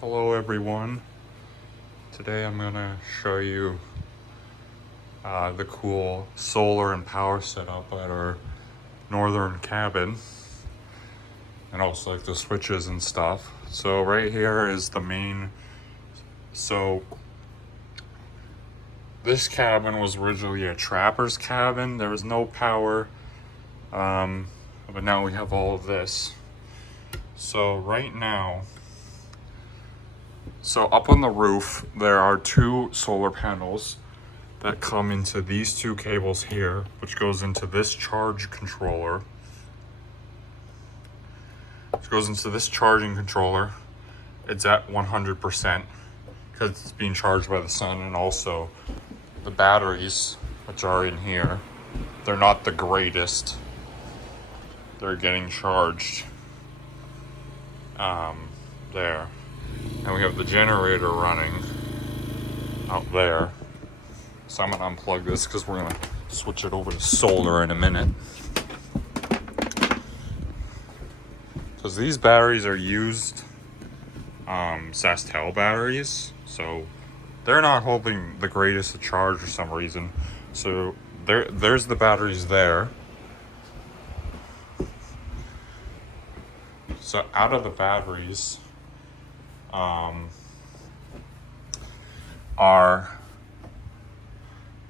Hello everyone. Today I'm gonna show you the cool solar and power setup at our northern cabin, and also like the switches and stuff. So right here is the main. So this cabin was originally a trapper's cabin. There was no power, but now we have all of this. So right now, so up on the roof, there are two solar panels that come into these two cables here, which goes into this charge controller. Which goes into this charging controller. It's at 100% because it's being charged by the sun, and also the batteries, which are in here, they're not the greatest. They're getting charged there. And we have the generator running out there. So I'm gonna unplug this because we're gonna switch it over to solar in a minute. Because these batteries are used Sastel batteries, so they're not holding the greatest of charge for some reason. So there's the batteries there. So out of the batteries are,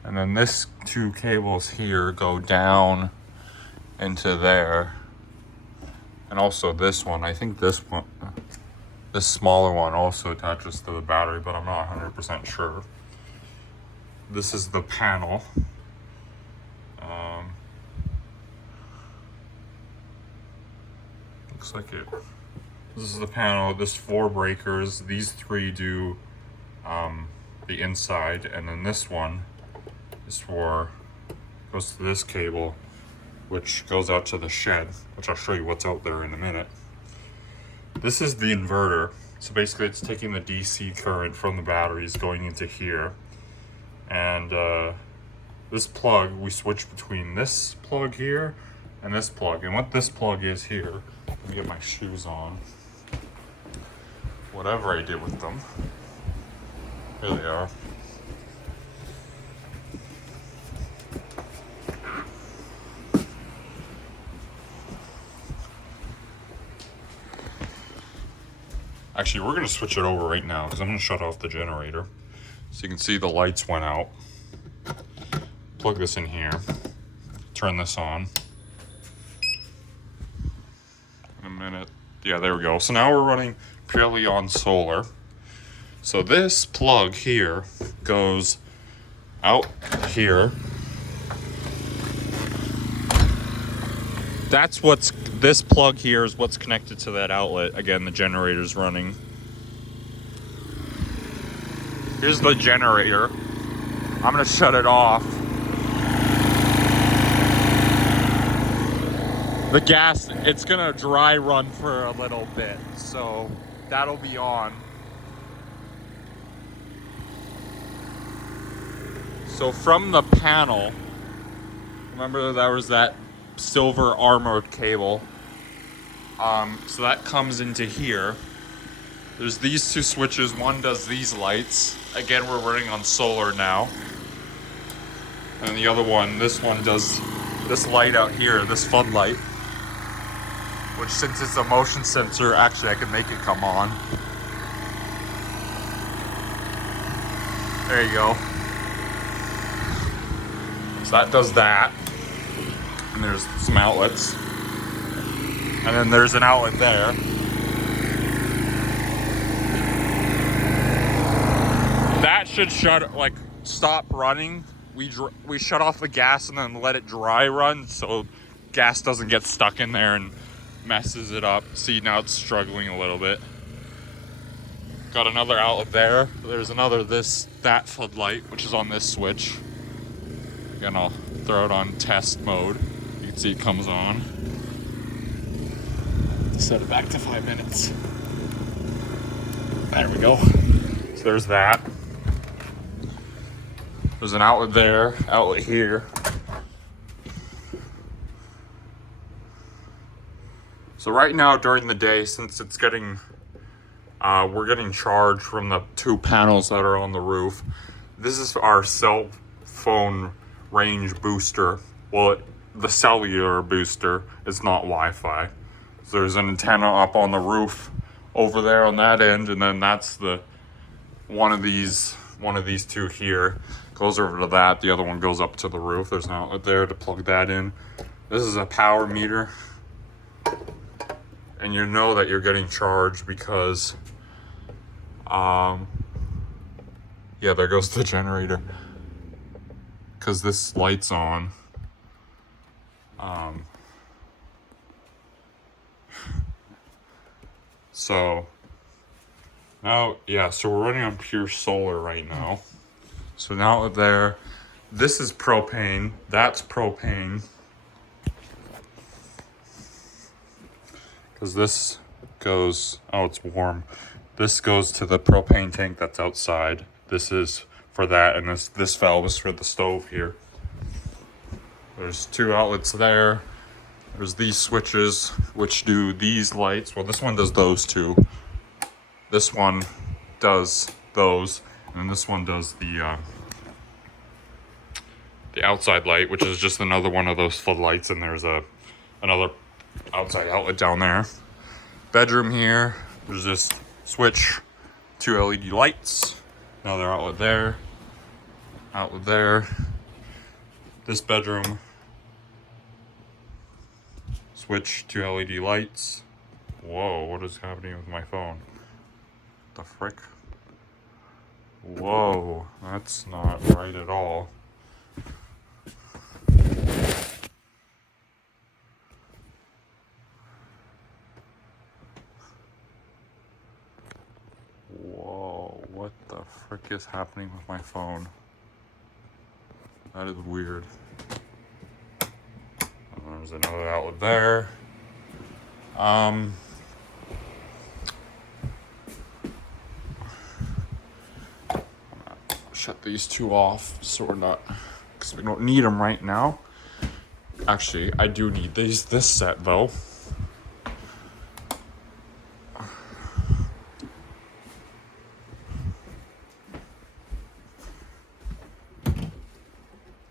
and then this two cables here go down into there, and also this one. I think this one, this smaller one, also attaches to the battery, but I'm not 100% sure. This is the panel. Looks like it. This is the panel. There's 4 breakers. These 3 do the inside, and then this one is goes to this cable, which goes out to the shed, which I'll show you what's out there in a minute. This is the inverter. So basically it's taking the DC current from the batteries going into here. And this plug, we switch between this plug here and this plug. And what this plug is here, let me get my shoes on. Whatever I did with them. Here they are. Actually, we're gonna switch it over right now because I'm gonna shut off the generator. So you can see the lights went out. Plug this in here. Turn this on. In a minute. Yeah, there we go. So now we're running purely on solar. So this plug here goes out here. This plug here is what's connected to that outlet. Again, the generator's running. Here's the generator. I'm gonna shut it off. The gas, it's gonna dry run for a little bit, so that'll be on. So from the panel, remember there was that silver armored cable. So that comes into here. There's these 2 switches. One does these lights. Again, we're running on solar now. And the other one, this one does this light out here, this floodlight. Which, since it's a motion sensor, actually I can make it come on. There you go. So that does that. And there's some outlets. And then there's an outlet there. That should stop running. We shut off the gas and then let it dry run so gas doesn't get stuck in there and messes it up. See, now it's struggling a little bit. Got another outlet there. There's another that floodlight, which is on this switch. Again, I'll throw it on test mode. You can see it comes on. Set it back to 5 minutes. There we go. So there's that. There's an outlet there, outlet here. So right now during the day, since it's getting We're getting charged from the 2 panels that are on the roof. This is our cell phone range booster. Well, the cellular booster is not Wi-Fi. So there's an antenna up on the roof over there on that end, and then that's the one of these two here goes over to that. The other one goes up to the roof. There's an outlet there to plug that in. This is a power meter, and you know that you're getting charged because yeah, there goes the generator because this light's on. So now, yeah, so we're running on pure solar right now. So now there, this is propane, that's propane. Because this goes, oh, it's warm. This goes to the propane tank that's outside. This is for that, and this valve is for the stove here. There's 2 outlets there. There's these switches, which do these lights. Well, this one does those 2. This one does those, and this one does the outside light, which is just another one of those floodlights, and there's another outside outlet down there. Bedroom here, there's this switch, 2 LED lights, another outlet there, outlet there. This bedroom, switch, 2 LED lights. Whoa, what is happening with my phone? The frick? Whoa, that's not right at all. Whoa, what the frick is happening with my phone? That is weird. And there's another outlet there. Shut these 2 off so we're not, because we don't need them right now. Actually, I do need this set though.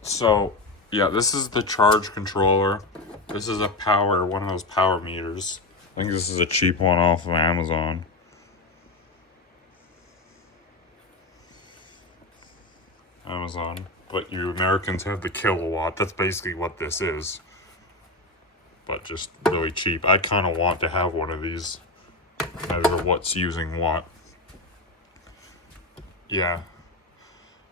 So, yeah, this is the charge controller. This is one of those power meters. I think this is a cheap one off of Amazon. But you Americans have the kilowatt. That's basically what this is. But just really cheap. I kind of want to have one of these. Measure what's using what. Yeah.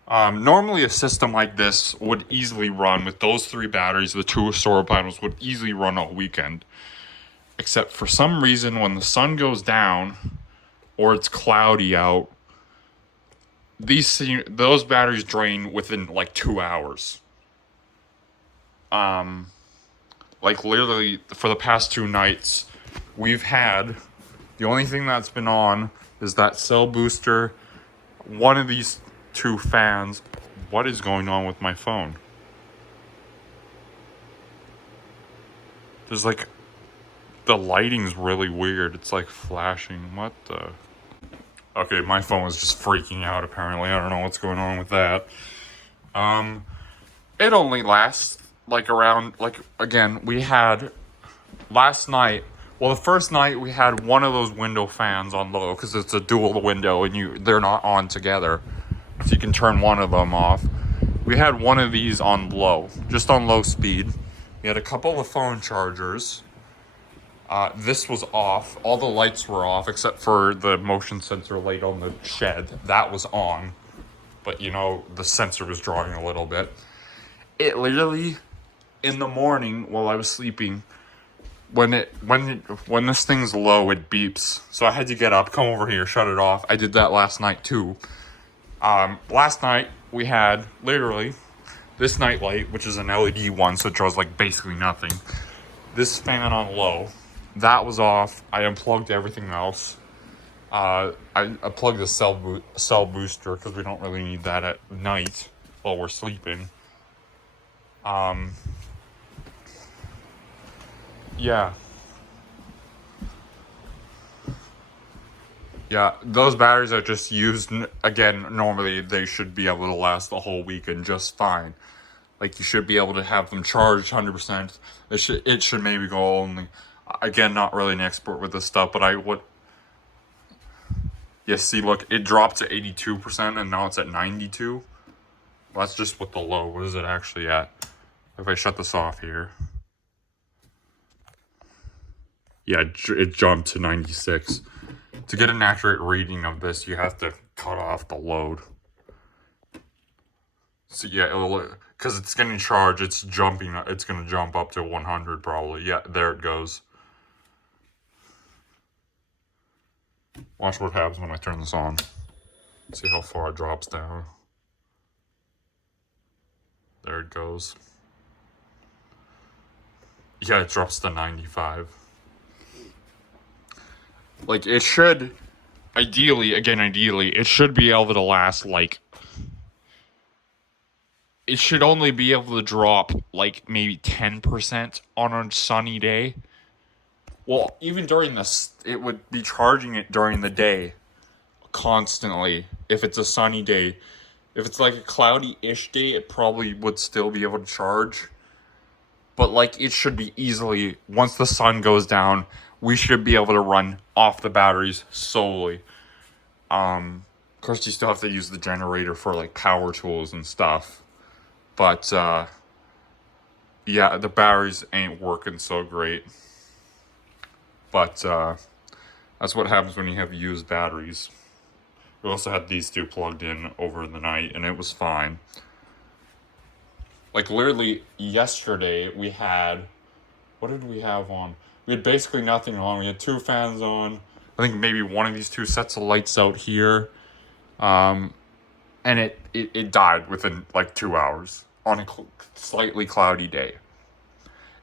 Normally a system like this would easily run with those 3 batteries, the 2 solar panels would easily run all weekend. Except for some reason when the sun goes down or it's cloudy out, those batteries drain within like 2 hours. Like literally for the past 2 nights, we've had, the only thing that's been on is that cell booster, one of these 2 fans. What is going on with my phone? There's like, the lighting's really weird. It's like flashing. What the? Okay, my phone was just freaking out apparently. I don't know what's going on with that. It only lasts like around, like, again, we had last night, well, the first night we had one of those window fans on low because it's a dual window and they're not on together. So you can turn one of them off. We had one of these on low, just on low speed. We had a couple of phone chargers. This was off. All the lights were off except for the motion sensor light on the shed. That was on. But you know, the sensor was drawing a little bit. It literally, in the morning while I was sleeping, when this thing's low, it beeps. So I had to get up, come over here, shut it off. I did that last night too. Last night we had literally this night light, which is an LED one, so it draws like basically nothing. This fan on low, that was off. I unplugged everything else. I plugged the cell booster because we don't really need that at night while we're sleeping. Yeah, Yeah, those batteries are just used, again, normally they should be able to last the whole weekend just fine. Like, you should be able to have them charged 100%. It should maybe go only, again, not really an expert with this stuff, but I would, yeah, see, look, it dropped to 82% and now it's at 92. Well, that's just what the low, what is it actually at? If I shut this off here. Yeah, it jumped to 96. To get an accurate reading of this, you have to cut off the load. So yeah, because it's getting charged, it's going to jump up to 100 probably. Yeah, there it goes. Watch what happens when I turn this on. See how far it drops down. There it goes. Yeah, it drops to 95. Like, it should, ideally, it should be able to last, like, it should only be able to drop, like, maybe 10% on a sunny day. Well, even during this, it would be charging it during the day constantly if it's a sunny day. If it's like a cloudy-ish day, it probably would still be able to charge. But, like, it should be easily, once the sun goes down, we should be able to run off the batteries solely. Of course, you still have to use the generator for, like, power tools and stuff. But, yeah, the batteries ain't working so great. But, that's what happens when you have used batteries. We also had these two plugged in over the night, and it was fine. Like, literally, yesterday, we had... What did we have on? We had basically nothing on. We had 2 fans on. I think maybe one of these 2 sets of lights out here. And it died within, like, 2 hours on a slightly cloudy day.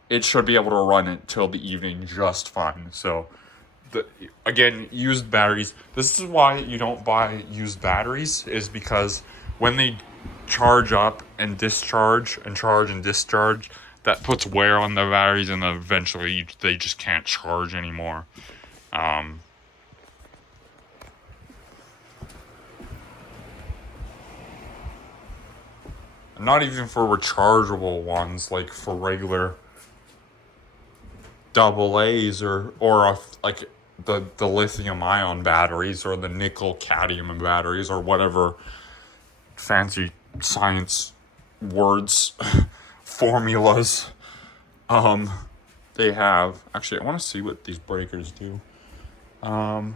It should be able to run it till the evening just fine. So... again, used batteries. This is why you don't buy used batteries, is because when they charge up and discharge and charge and discharge, that puts wear on the batteries, and eventually they just can't charge anymore. Not even for rechargeable ones, like for regular AA's or like the lithium ion batteries or the nickel cadmium batteries or whatever fancy science words formulas they have. Actually, I want to see what these breakers do. I'm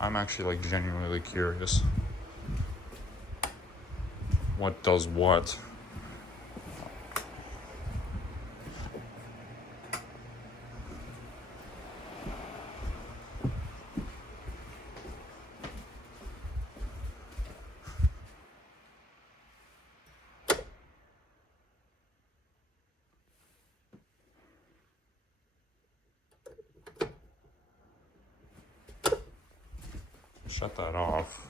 actually, like, genuinely curious. What does what? Shut that off.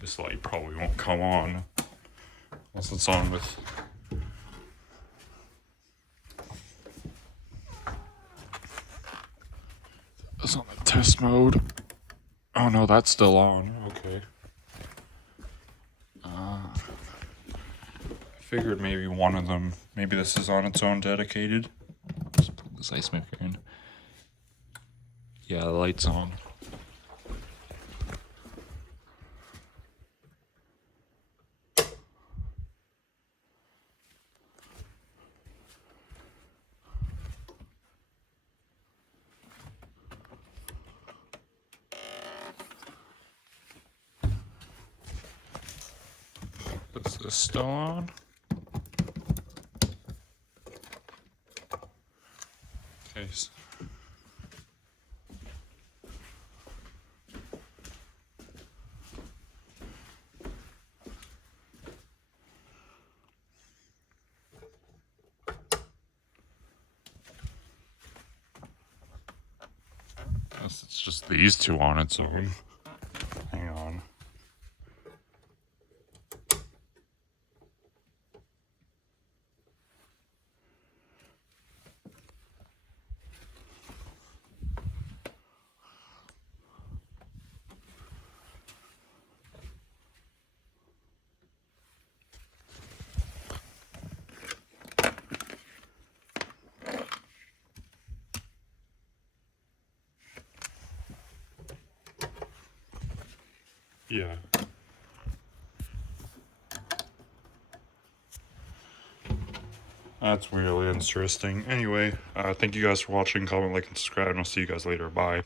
This light probably won't come on unless it's on with... It's on the test mode. Oh no, that's still on. Okay. Figured maybe one of them, maybe this is on its own dedicated. Let's put this ice maker in. Yeah, the light's on. Is this still on? Okay. This it's just these two on its own. Hang on. Yeah. That's really interesting. Anyway, thank you guys for watching. Comment, like, and subscribe, and I'll see you guys later. Bye.